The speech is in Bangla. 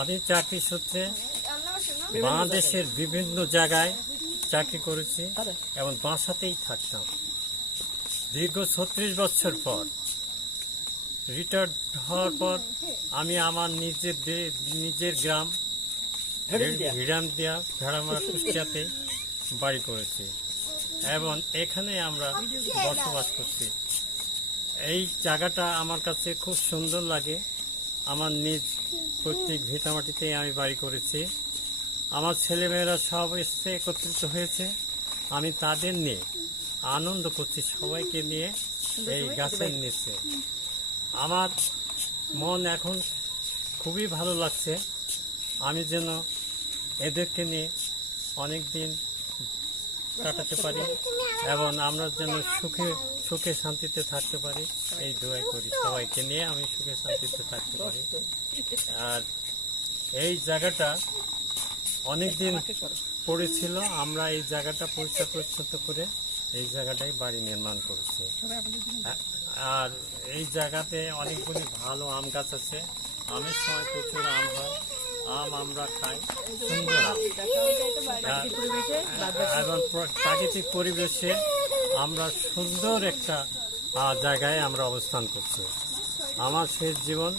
আমি চাকরি সূত্রে বাংলাদেশের বিভিন্ন জায়গায় চাকরি করেছি এবং বাসাতেই থাকতাম। দীর্ঘ 36 বছর পর রিটায়ার্ড হওয়ার পর আমি আমার নিজের গ্রাম হিরামদিয়া ভেড়ামারা কুষ্টিয়াতে বাড়ি করেছি এবং এখানে আমরা বসবাস করছি। এই জায়গাটা আমার কাছে খুব সুন্দর লাগে। আমার নিজ প্রত্যেক ভিটামাটিতে আমি বাড়ি করেছি। আমার ছেলেমেয়েরা সব এসে একত্রিত হয়েছে, আমি তাদের নিয়ে আনন্দ করছি, সবাইকে নিয়ে এই গাছের নিচে। আমার মন এখন খুবই ভালো লাগছে। আমি যেন এদেরকে নিয়ে অনেক দিন কাটাতে পারি এবং আমরা যেন সুখে শান্তিতে থাকতে পারি, এই দোয়াই করি। সবাইকে নিয়ে আমি সুখে শান্তিতে থাকতে পারি। আর এই জায়গাটা অনেকদিন পড়েছিল, আমরা এই জায়গাটা পরিষ্কার পরিচ্ছন্ন করে এই জায়গাটাই বাড়ি নির্মাণ করেছি। আর এই জায়গাতে অনেকগুলি ভালো আম গাছ আছে। আমের সময় প্রচুর আম হয়, আম আমরা খাই, সুন্দর এবং প্রাকৃতিক পরিবেশে আমরা সুন্দর একটা জায়গায় আমরা অবস্থান করছি। আমার শেষ জীবন